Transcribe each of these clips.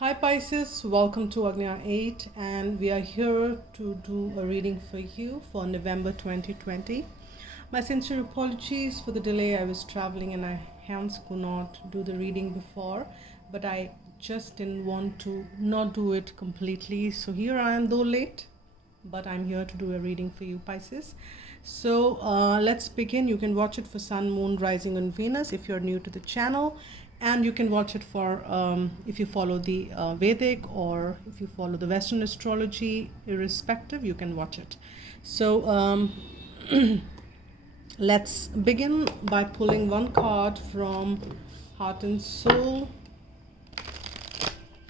Hi Pisces, welcome to Agnya 8 and we are here to do a reading for you for November 2020. My sincere apologies for the delay. I was traveling and I hence could not do the reading before, but I just didn't want to not do it completely. So here I am, though late, but I'm here to do a reading for you Pisces. So let's begin. You can watch it for Sun, Moon, Rising on Venus if you're new to the channel, and you can watch it for if you follow the Vedic or if you follow the Western astrology, irrespective, you can watch it. So let's begin by pulling one card from Heart and Soul.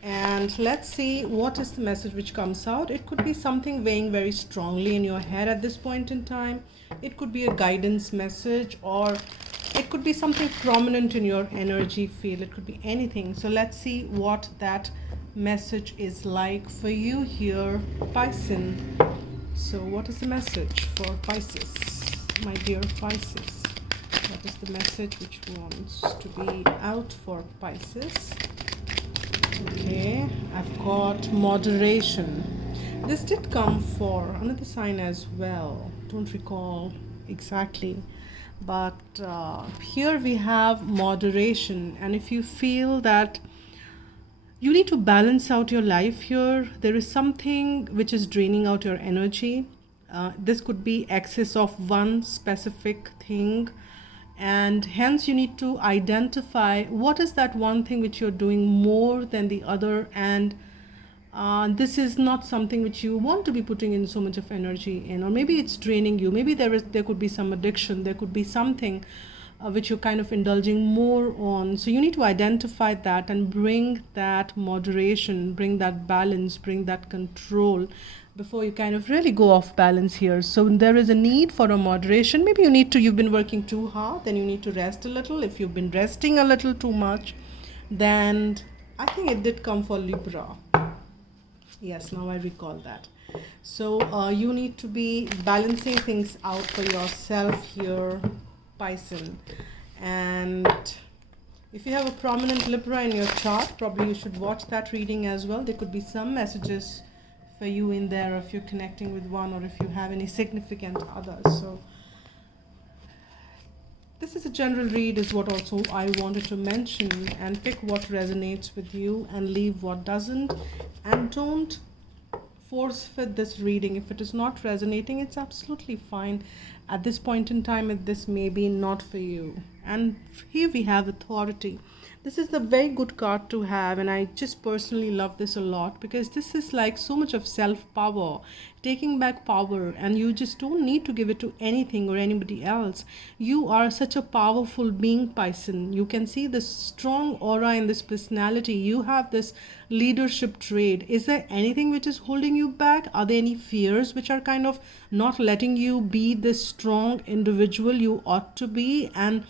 And let's see what is the message which comes out. It could be something weighing very strongly in your head at this point in time. It could be a guidance message, or it could be something prominent in your energy field. It could be anything. So let's see what that message is like for you here, Pisces. So what is the message for Pisces, my dear Pisces? What is the message which wants to be out for Pisces? Okay, I've got moderation. This did come for another sign as well. Don't recall exactly. But here we have moderation. And if you feel that you need to balance out your life here, there is something which is draining out your energy. This could be excess of one specific thing. And hence you need to identify what is that one thing which you're doing more than the other, and this is not something which you want to be putting in so much of energy in, or maybe it's draining you. Maybe there could be some addiction, there could be something which you're kind of indulging more on. So you need to identify that and bring that moderation, bring that balance, bring that control before you kind of really go off balance here. So there is a need for a moderation. Maybe you've been working too hard, then you need to rest a little. If you've been resting a little too much, then I think it did come for Libra. Yes, now I recall that. So you need to be balancing things out for yourself here, Pisces. And if you have a prominent Libra in your chart, probably you should watch that reading as well. There could be some messages for you in there if you're connecting with one, or if you have any significant others. So this is a general read is what also I wanted to mention, and pick what resonates with you and leave what doesn't, and don't force fit this reading. If it is not resonating, it's absolutely fine. At this point in time, this may be not for you. And here we have authority. This is a very good card to have, and I just personally love this a lot, because this is like so much of self-power, taking back power, and you just don't need to give it to anything or anybody else. You are such a powerful being, Pisces. You can see this strong aura in this personality. You have this leadership trait. Is there anything which is holding you back? Are there any fears which are kind of not letting you be this strong individual you ought to be? And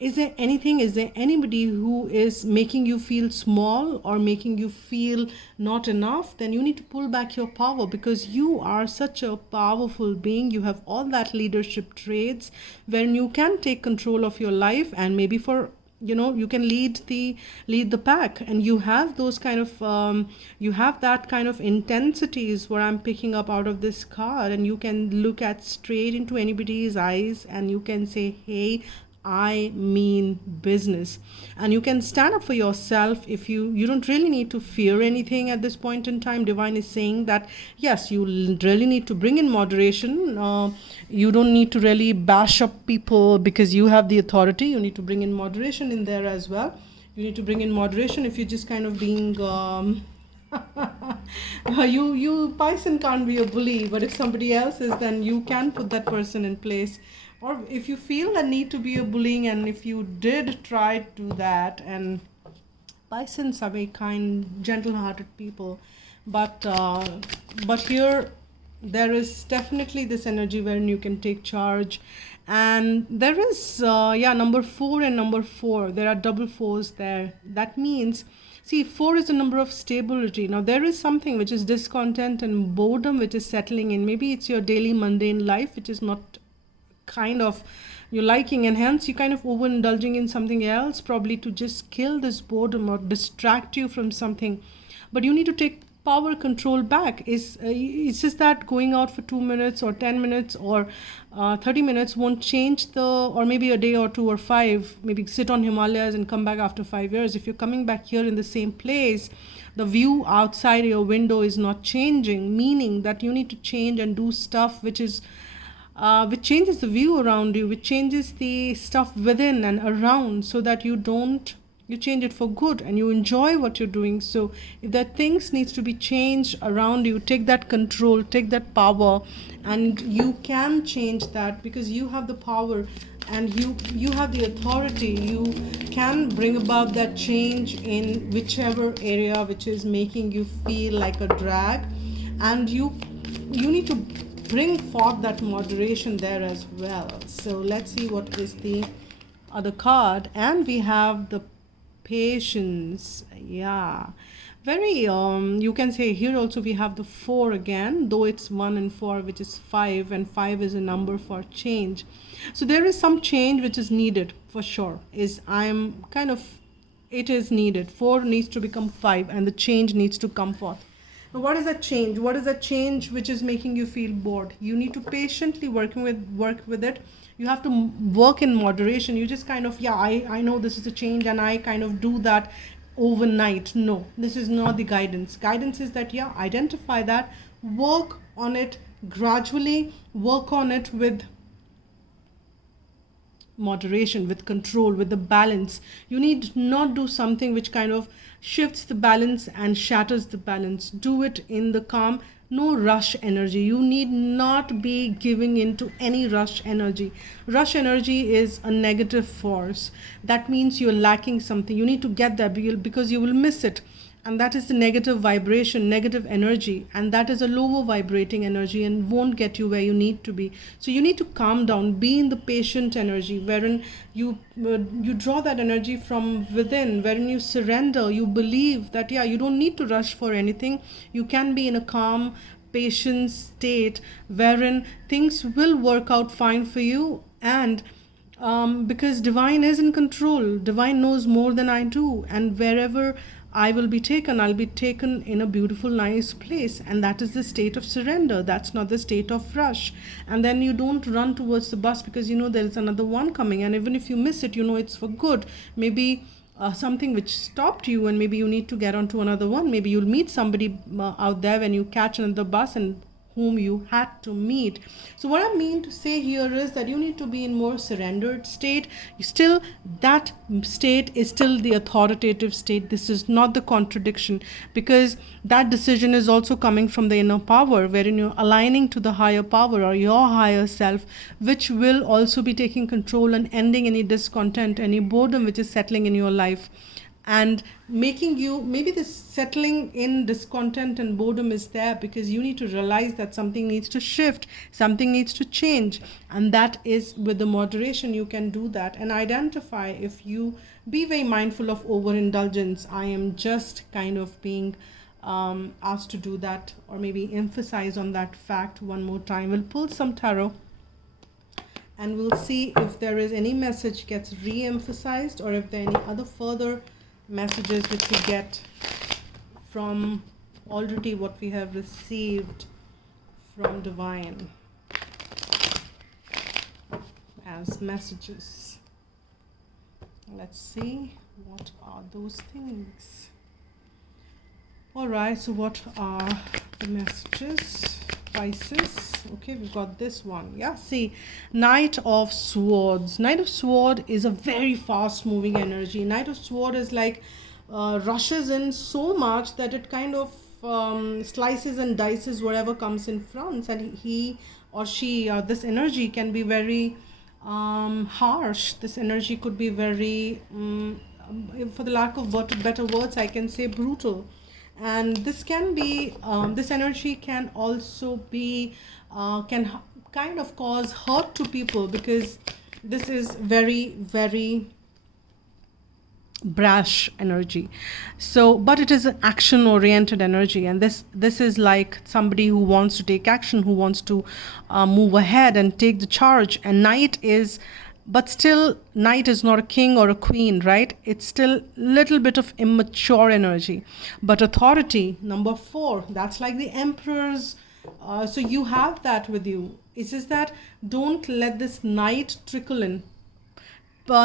is there anybody who is making you feel small or making you feel not enough? Then you need to pull back your power, because you are such a powerful being. You have all that leadership traits when you can take control of your life, and maybe you can lead the pack, and you have those kind of you have that kind of intensity is what I'm picking up out of this card. And you can look at straight into anybody's eyes and you can say, hey, I mean business. And you can stand up for yourself. If you don't really need to fear anything at this point in time. Divine is saying that yes, you really need to bring in moderation. You don't need to really bash up people because you have the authority. You need to bring in moderation in there as well. You need to bring in moderation if you're just kind of being you Pisces can't be a bully, but if somebody else is, then you can put that person in place. Or if you feel a need to be a bullying, and if you did try to do that, and Pisces are very kind, gentle-hearted people, but here there is definitely this energy wherein you can take charge. And there is number 4 and number 4. There are double 4s there. That means, see, 4 is a number of stability. Now there is something which is discontent and boredom which is settling in. Maybe it's your daily mundane life which is not kind of your liking, and hence you kind of overindulging in something else, probably to just kill this boredom or distract you from something. but you need to take power control back. It's just that going out for 2 minutes or 10 minutes or 30 minutes won't change or maybe a day or two or five, maybe sit on Himalayas and come back after 5 years. If you're coming back here in the same place, the view outside your window is not changing, meaning that you need to change and do stuff which changes the view around you, which changes the stuff within and around, so that you change it for good and you enjoy what you're doing. So if that things needs to be changed around you, take that control, take that power, and you can change that, because you have the power and you have the authority. You can bring about that change in whichever area which is making you feel like a drag, and you need to bring forth that moderation there as well. So let's see what is the other card. And we have the Patience. Yeah, very you can say here also we have the 4 again, though it's 1 and 4, which is 5, and 5 is a number for change. So there is some change which is needed for sure. It is needed. 4 needs to become 5 and the change needs to come forth. Now, what is that change? What is that change which is making you feel bored? You need to patiently work with it. You have to work in moderation. You just kind of, I know this is a change and I kind of do that overnight. No, this is not the guidance. Guidance is that, identify that, work on it gradually, work on it with moderation, with control, with the balance. You need not do something which kind of shifts the balance and shatters the balance. Do it in the calm. No rush energy. You need not be giving into any rush energy. Rush energy is a negative force. That means you're lacking something. You need to get that because you will miss it. And that is the negative vibration, negative energy. And that is a lower vibrating energy and won't get you where you need to be. So you need to calm down, be in the patient energy, wherein you draw that energy from within, wherein you surrender, you believe that, you don't need to rush for anything. You can be in a calm, patient state wherein things will work out fine for you. And because divine is in control, divine knows more than I do. And wherever I will be taken, I'll be taken in a beautiful, nice place. And that is the state of surrender. That's not the state of rush. And then you don't run towards the bus because there is another one coming. And even if you miss it, it's for good. Maybe something which stopped you, and maybe you need to get onto another one. Maybe you'll meet somebody out there when you catch another bus and whom you had to meet. So what I mean to say here is that you need to be in more surrendered state. That state is still the authoritative state. This is not the contradiction, because that decision is also coming from the inner power, wherein you're aligning to the higher power or your higher self, which will also be taking control and ending any discontent, any boredom which is settling in your life. And making you, maybe this settling in discontent and boredom is there because you need to realize that something needs to shift, something needs to change. And that is with the moderation, you can do that and identify. If you be very mindful of overindulgence, I am just kind of being asked to do that, or maybe emphasize on that fact one more time. We'll pull some tarot and we'll see if there is any message gets re-emphasized, or if there are any other further messages which we get from already what we have received from divine as messages. Let's see, what are those things? All right, so what are the messages? Pisces. Okay, we've got this one. See, Knight of Swords. Knight of Sword is a very fast moving energy. Knight of Sword is like rushes in so much that it kind of slices and dices whatever comes in front, and he or she, this energy can be very harsh. This energy could be very for the lack of better words, I can say brutal. And this can be this energy can also be can kind of cause hurt to people, because this is very, very brash energy. So, but it is an action oriented energy, and this is like somebody who wants to take action, who wants to move ahead and take the charge. And Knight is but still knight is not a king or a queen, right? It's still little bit of immature energy. But authority, number 4, that's like the emperor's. So you have that with you. It's just that don't let this knight trickle in.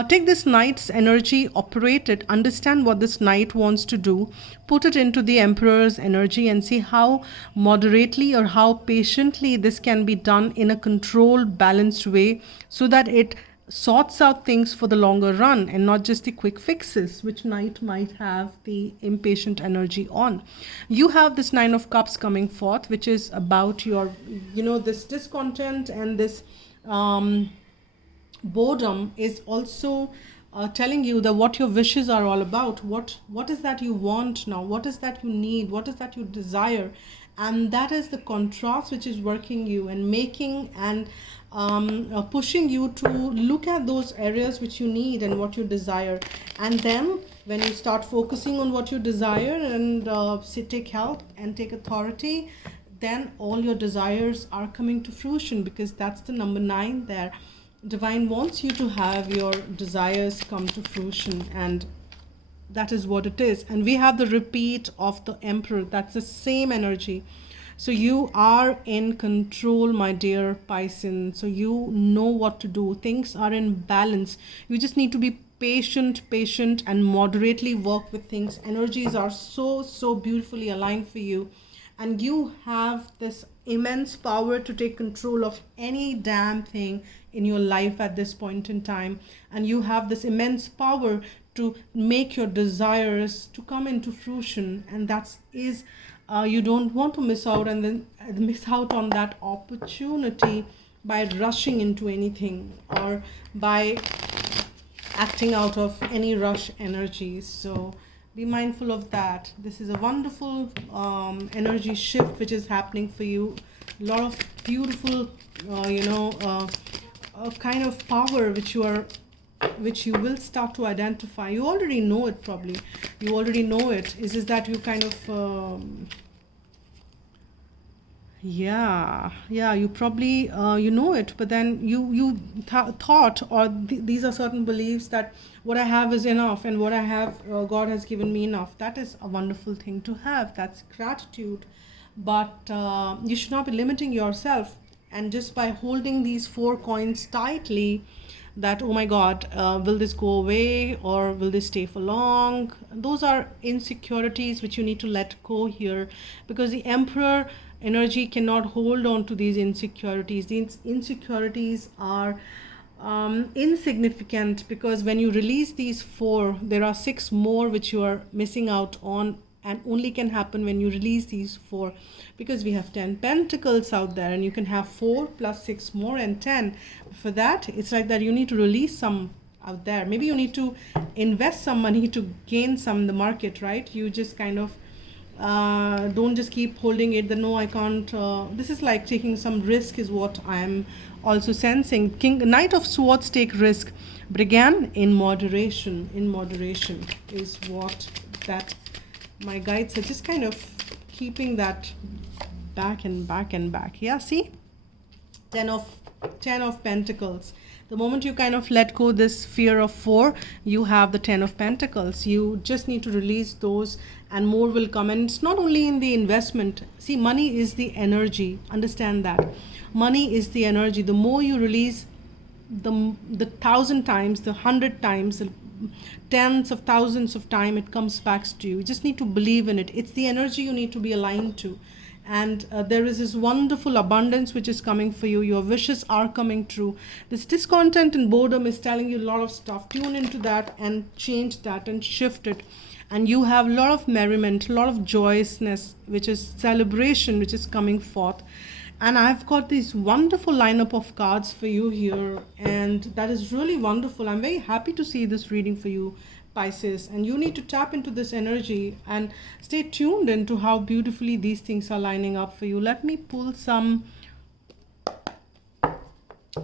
Take this knight's energy, operate it, understand what this knight wants to do, put it into the emperor's energy, and see how moderately or how patiently this can be done in a controlled, balanced way, so that it sorts out things for the longer run and not just the quick fixes, which knight might have the impatient energy on. You have this 9 of cups coming forth, which is about your, this discontent and this boredom is also telling you that what your wishes are all about. What is that you want now? What is that you need? What is that you desire? And that is the contrast which is working you and making and pushing you to look at those areas which you need and what you desire. And then when you start focusing on what you desire and take help and take authority, then all your desires are coming to fruition, because that's the number 9 there. Divine wants you to have your desires come to fruition, and that is what it is. And we have the repeat of the emperor. That's the same energy. So you are in control, my dear Pisces. So you know what to do. Things are in balance. You just need to be patient and moderately work with things. Energies are so beautifully aligned for you, and you have this immense power to take control of any damn thing in your life at this point in time. And you have this immense power to make your desires to come into fruition, and that is you don't want to miss out on that opportunity by rushing into anything or by acting out of any rush energies. So be mindful of that. This is a wonderful energy shift which is happening for you. A lot of beautiful a kind of power which you will start to identify. You already know it, probably. You already know it. Is just that you kind of you probably you know it, but then you thought, or these are certain beliefs that what I have is enough, and what I have, God has given me enough. That is a wonderful thing to have. That's gratitude. But you should not be limiting yourself, and just by holding these 4 coins tightly, that, oh my God, will this go away or will this stay for long? Those are insecurities which you need to let go here, because the emperor energy cannot hold on to these insecurities. These insecurities are insignificant, because when you release these 4, there are 6 more which you are missing out on, and only can happen when you release these 4, because we have 10 pentacles out there, and you can have 4 plus 6 more and 10. For that, it's like that you need to release some out there. Maybe you need to invest some money to gain some in the market, right? You just kind of don't just keep holding it. No, I can't. This is like taking some risk is what I am also sensing. Knight of Swords take risk, but again in moderation. In moderation is what that my guides are just kind of keeping that back and back and back. Yeah, see, 10 of Pentacles. The moment you kind of let go this fear of 4, you have the 10 of Pentacles. You just need to release those, and more will come. And it's not only in the investment. See, money is the energy. Understand that. Money is the energy. The more you release, the 1,000 times, the 100 times, the tens of thousands of times it comes back to you. You just need to believe in it. It's the energy you need to be aligned to. And there is this wonderful abundance which is coming for you. Your wishes are coming true. This discontent and boredom is telling you a lot of stuff. Tune into that and change that and shift it. And you have a lot of merriment, a lot of joyousness, which is celebration, which is coming forth. And I've got this wonderful lineup of cards for you here, and that is really wonderful. I'm very happy to see this reading for you, Pisces, and you need to tap into this energy and stay tuned into how beautifully these things are lining up for you. Let me pull some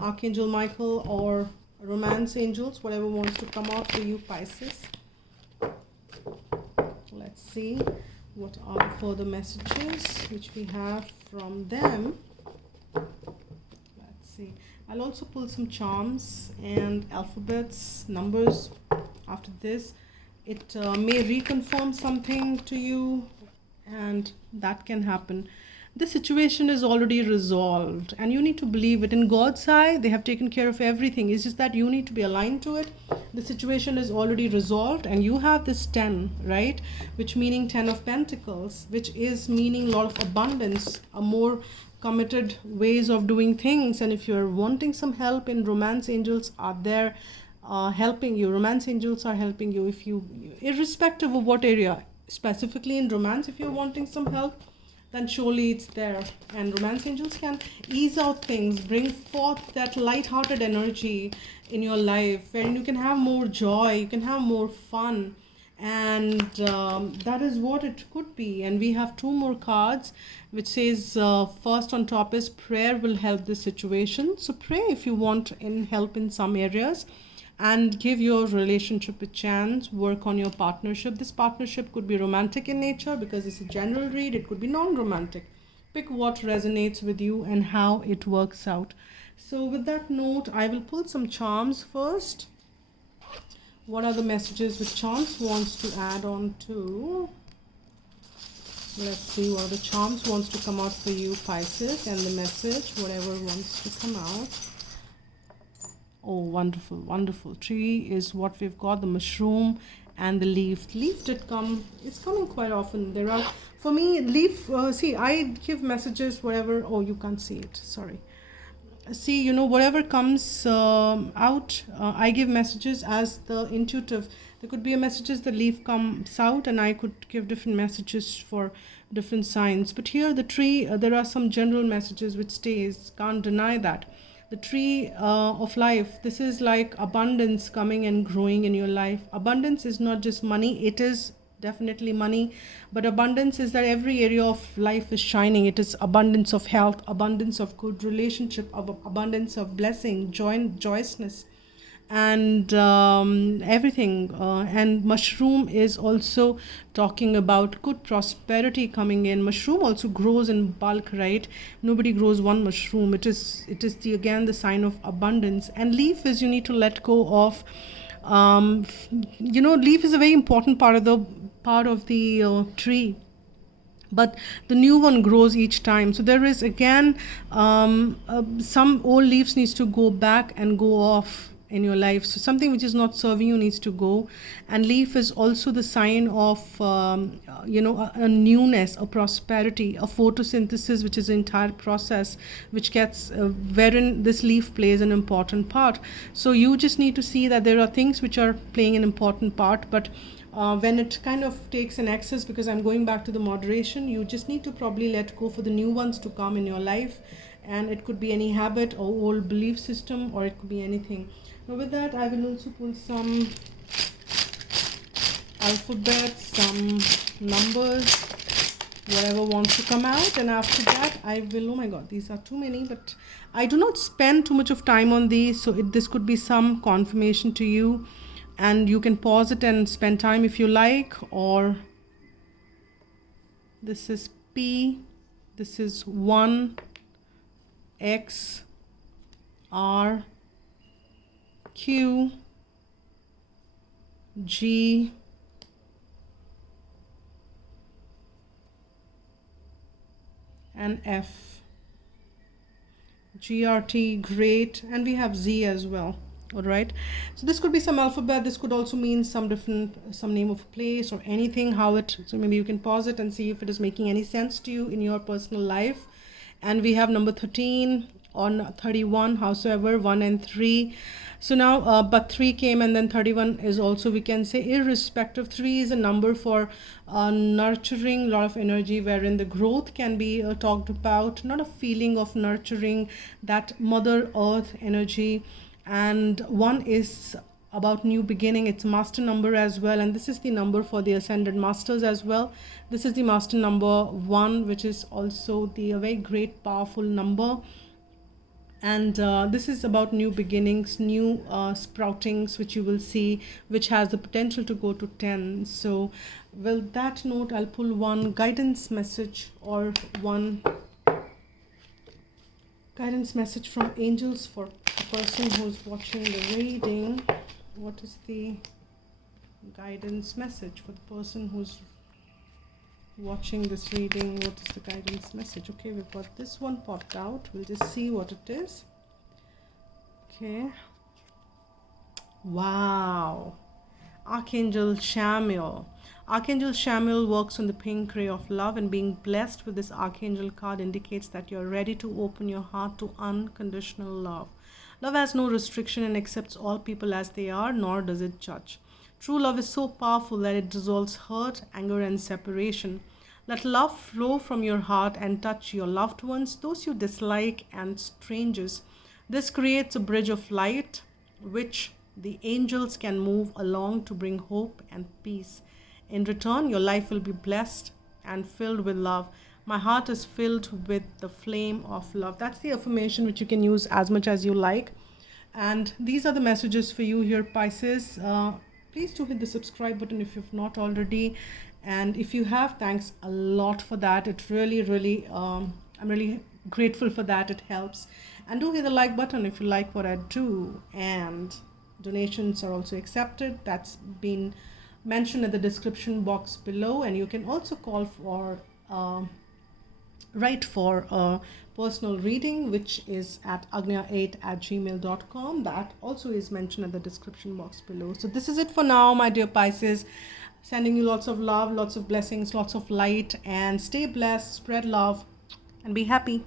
Archangel Michael or Romance Angels, whatever wants to come out for you, Pisces. Let's see what are the further messages which we have from them. Let's see. I'll also pull some charms and alphabets, numbers after this. It may reconfirm something to you, and that can happen. The situation is already resolved, and you need to believe it. In God's eye, they have taken care of everything. It's just that you need to be aligned to it. The situation is already resolved, and you have this 10, right? Which meaning 10 of Pentacles, which is meaning a lot of abundance, a more committed ways of doing things. And if you're wanting some help in romance, angels are there helping you. Romance angels are helping you. If you, irrespective of what area, specifically in romance, if you're wanting some help, then surely it's there. And romance angels can ease out things, bring forth that light-hearted energy in your life, wherein you can have more joy, you can have more fun, and that is what it could be. And we have two more cards, which says first on top is prayer will help this situation. So pray if you want in help in some areas, and give your relationship a chance. Work on your partnership. This partnership could be romantic in nature because it's a general read. It could be non-romantic. Pick what resonates with you and how it works out. So with that note, I will pull some charms first. What are the messages which charms wants to add on to? Let's see what the charms wants to come out for you, Pisces, and the message, whatever wants to come out. Oh, wonderful, wonderful. Tree is what we've got, the mushroom and the leaf. The leaf did come, it's coming quite often. There are, for me, leaf, see, I give messages, whatever, oh, you can't see it, sorry. See, you know, whatever comes out, I give messages as the intuitive. There could be a messages, the leaf comes out, and I could give different messages for different signs. But here, the tree, there are some general messages which stays, can't deny that. The tree of life, this is like abundance coming and growing in your life. Abundance is not just money, it is definitely money, but abundance is that every area of life is shining. It is abundance of health, abundance of good relationship, abundance of blessing, joy, joyousness, and everything. And mushroom is also talking about good prosperity coming in. Mushroom also grows in bulk, right? Nobody grows one mushroom. It is the, again, the sign of abundance. And leaf is, you need to let go of, you know, leaf is a very important part of the tree, but the new one grows each time. So there is, again, some old leaves needs to go back and go off in your life. So something which is not serving you needs to go. And leaf is also the sign of you know, a newness, a prosperity, a photosynthesis, which is the entire process which gets wherein this leaf plays an important part. So you just need to see that there are things which are playing an important part, but when it kind of takes an excess, because I'm going back to the moderation, you just need to probably let go for the new ones to come in your life. And it could be any habit or old belief system, or it could be anything. Now with that, I will also pull some alphabets, some numbers, whatever wants to come out. And after that, I will, oh my god, these are too many, but I do not spend too much of time on these. So this could be some confirmation to you, and you can pause it and spend time if you like. Or this is P, this is 1, X, R, Q, G, and F. GRT, great, and we have Z as well. All right, so this could be some alphabet. This could also mean some name of a place or anything, how it, so maybe you can pause it and see if it is making any sense to you in your personal life. And we have number 13 on 31, howsoever, 1 and 3. So now, but 3 came, and then 31 is also, we can say, irrespective. 3 is a number for nurturing, a lot of energy, wherein the growth can be talked about, not a feeling of nurturing that Mother Earth energy. And 1 is about new beginning. It's master number as well, and this is the number for the ascended masters as well. This is the master number 1, which is also the very great powerful number. And this is about new beginnings, new sproutings, which you will see, which has the potential to go to 10. So with that note, I'll pull one guidance message or one Guidance message from angels for the person who's watching the reading. What is the guidance message for the person who's watching this reading? What is the guidance message? Okay, we've got this one popped out. We'll just see what it is. Okay. Wow. Archangel Chamuel. Archangel Chamuel works on the pink ray of love, and being blessed with this Archangel card indicates that you're ready to open your heart to unconditional love. Love has no restriction and accepts all people as they are, nor does it judge. True love is so powerful that it dissolves hurt, anger, and separation. Let love flow from your heart and touch your loved ones, those you dislike, and strangers. This creates a bridge of light, which the angels can move along to bring hope and peace. In return, your life will be blessed and filled with love. My heart is filled with the flame of love. That's the affirmation which you can use as much as you like. And these are the messages for you here, Pisces. Please do hit the subscribe button if you've not already. And if you have, thanks a lot for that. It really, I'm really grateful for that. It helps. And do hit the like button if you like what I do. And donations are also accepted. That's been mentioned in the description box below, and you can also call for write for a personal reading, which is at agnya8@gmail.com. That also is mentioned in the description box below. So this is it for now, my dear Pisces. Sending you lots of love, lots of blessings, lots of light, and stay blessed, spread love, and be happy.